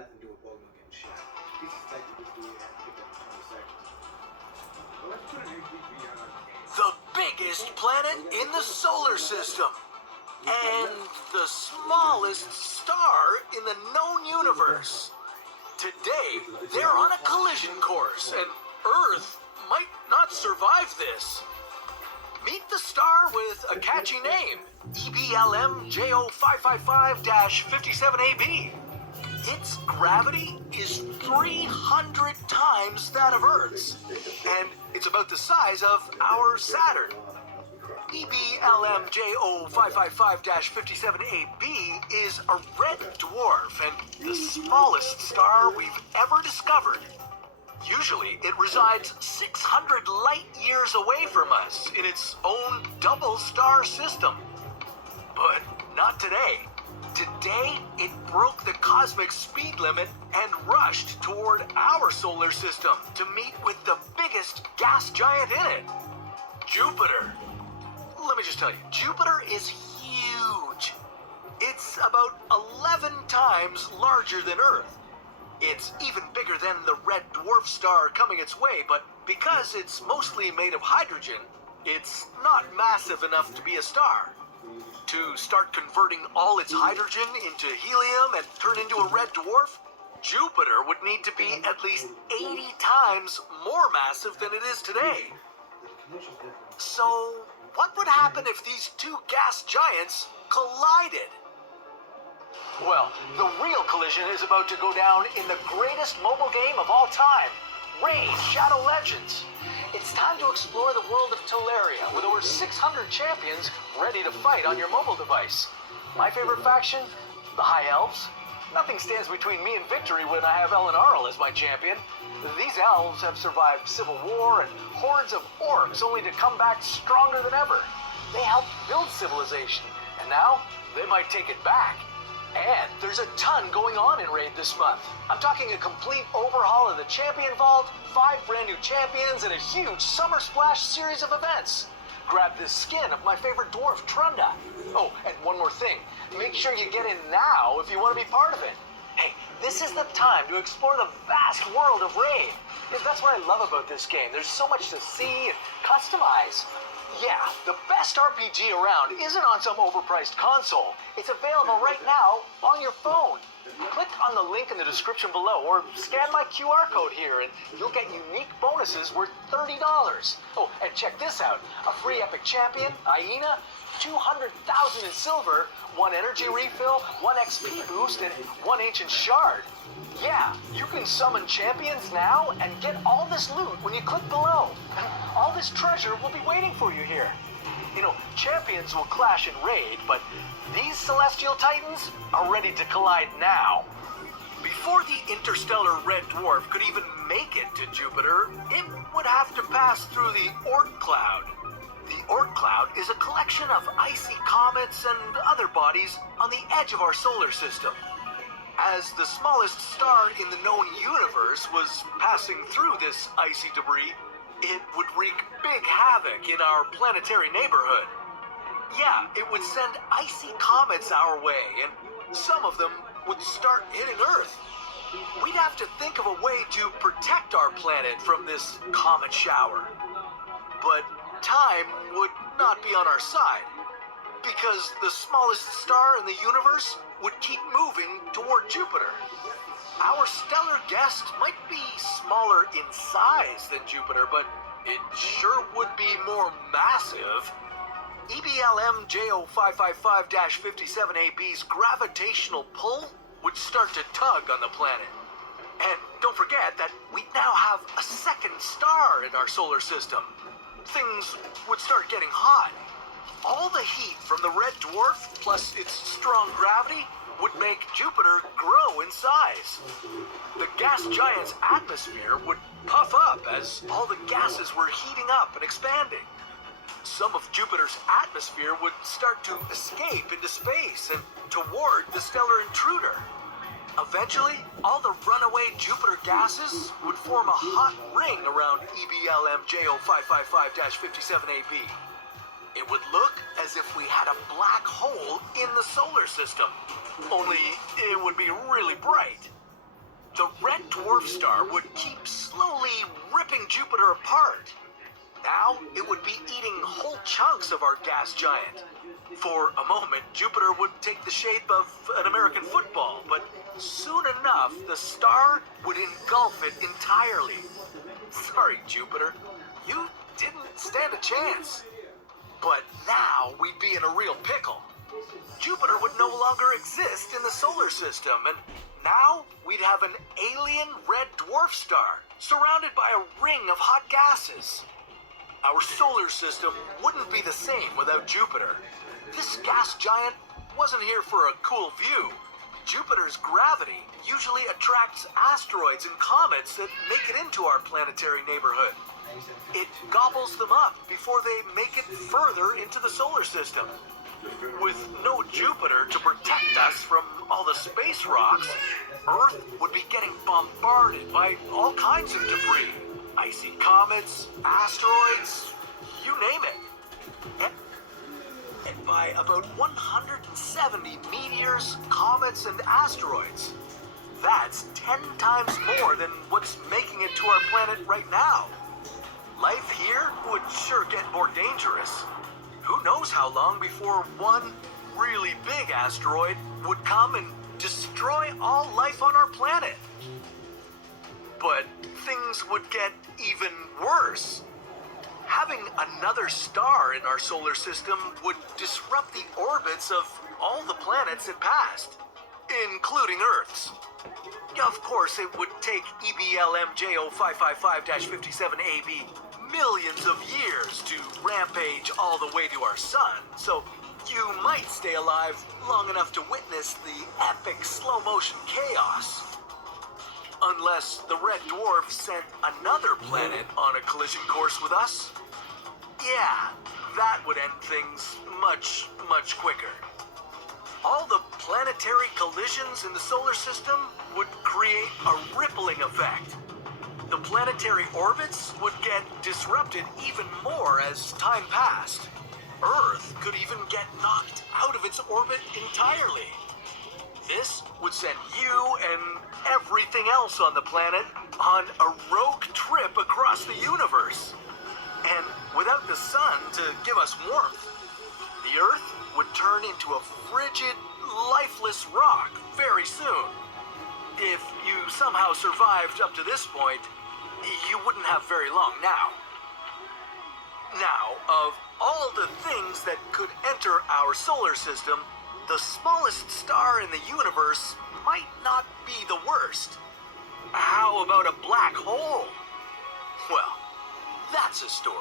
Nothing to do with Bogo getting shot. He's suspected to be picked up in 20 seconds. Well, let's put an MVP on our case. The biggest planet in the solar system. And the smallest star in the known universe. Today, they're on a collision course, and Earth might not survive this. Meet the star with a catchy name, EBLM J0555-57AB. Its gravity is 300 times that of Earth's, and it's about the size of our Saturn. EBLM J0555-57AB is a red dwarf and the smallest star we've ever discovered. Usually, it resides 600 light years away from us in its own double star system. But not today. Today, it broke the cosmic speed limit and rushed toward our solar system to meet with the biggest gas giant in it, Jupiter. Let me just tell you, Jupiter is huge. It's about 11 times larger than Earth. It's even bigger than the red dwarf star coming its way, but because it's mostly made of hydrogen, it's not massive enough to be a star. To start converting all its hydrogen into helium and turn into a red dwarf, Jupiter would need to be at least 80 times more massive than it is today. So, what would happen if these two gas giants collided? Well, the real collision is about to go down in the greatest mobile game of all time, Raid Shadow Legends. It's time to explore the world of Teleria with over 600 champions ready to fight on your mobile device. My favorite faction? The High Elves. Nothing stands between me and victory when I have Elenarl as my champion. These elves have survived civil war and hordes of orcs only to come back stronger than ever. They helped build civilization, and now they might take it back. And there's a ton going on in Raid this month. I'm talking a complete overhaul of the Champion Vault, 5 brand new champions, and a huge Summer Splash series of events. Grab this skin of my favorite dwarf, Trunda. Oh, and one more thing. Make sure you get in now if you want to be part of it. Hey, this is the time to explore the vast world of Raid. That's what I love about this game. There's so much to see and customize. Yeah, the best RPG around isn't on some overpriced console. It's available right now on your phone. Click on the link in the description below or scan my QR code here and you'll get unique bonuses worth $30. Oh, and check this out. A free epic champion, Aina, 200,000 in silver, 1 energy refill, 1 XP boost, and 1 ancient shard. Yeah, you can summon champions now and get all this loot when you click below. All this treasure will be waiting for you here. You know, champions will clash in Raid, but these celestial titans are ready to collide now. Before the interstellar red dwarf could even make it to Jupiter, it would have to pass through the Oort Cloud. The Oort Cloud is a collection of icy comets and other bodies on the edge of our solar system. As the smallest star in the known universe was passing through this icy debris, it would wreak big havoc in our planetary neighborhood. Yeah, it would send icy comets our way, and some of them would start hitting Earth. We'd have to think of a way to protect our planet from this comet shower. But time would not be on our side, because the smallest star in the universe would keep moving toward Jupiter. Our stellar guest might be smaller in size than Jupiter, but it sure would be more massive. EBLM J0555-57AB's gravitational pull would start to tug on the planet. And don't forget that we now have a second star in our solar system. Things would start getting hot. All the heat from the red dwarf, plus its strong gravity, would make Jupiter grow in size. The gas giant's atmosphere would puff up as all the gases were heating up and expanding. Some of Jupiter's atmosphere would start to escape into space and toward the stellar intruder. Eventually, all the runaway Jupiter gases would form a hot ring around EBLM J0555-57AB. It would look as if we had a black hole in the solar system, only it would be really bright. dwarf star would keep slowly ripping Jupiter apart. Now, it would be eating whole chunks of our gas giant. For a moment, Jupiter would take the shape of an American football, but soon enough, the star would engulf it entirely. Sorry, Jupiter, you didn't stand a chance. But now we'd be in a real pickle. Jupiter would no longer exist in the solar system, and now we'd have an alien red dwarf star surrounded by a ring of hot gases. Our solar system wouldn't be the same without Jupiter. This gas giant wasn't here for a cool view. Jupiter's gravity usually attracts asteroids and comets that make it into our planetary neighborhood. It gobbles them up before they make it further into the solar system. With no Jupiter to protect us from all the space rocks, Earth would be getting bombarded by all kinds of debris. Icy comets, asteroids, you name it. And by about 170 meteors, comets, and asteroids. That's 10 times more than what's making it to our planet right now. Life here would sure get more dangerous. Who knows how long before one really big asteroid would come and destroy all life on our planet. But things would get even worse. Having another star in our solar system would disrupt the orbits of all the planets it passed, including Earth's. Of course, it would take EBLMJ0555-57AB millions of years to rampage all the way to our sun, so you might stay alive long enough to witness the epic slow-motion chaos. Unless the red dwarf sent another planet on a collision course with us. Yeah, that would end things much, much quicker. All the planetary collisions in the solar system would create a rippling effect. The planetary orbits would get disrupted even more as time passed. Earth could even get knocked out of its orbit entirely. This would send you and everything else on the planet on a rogue trip across the universe. And without the sun to give us warmth, the Earth would turn into a frigid, lifeless rock very soon. If you somehow survived up to this point, you wouldn't have very long now. Now, of all the things that could enter our solar system, the smallest star in the universe might not be the worst. How about a black hole? Well, that's a story.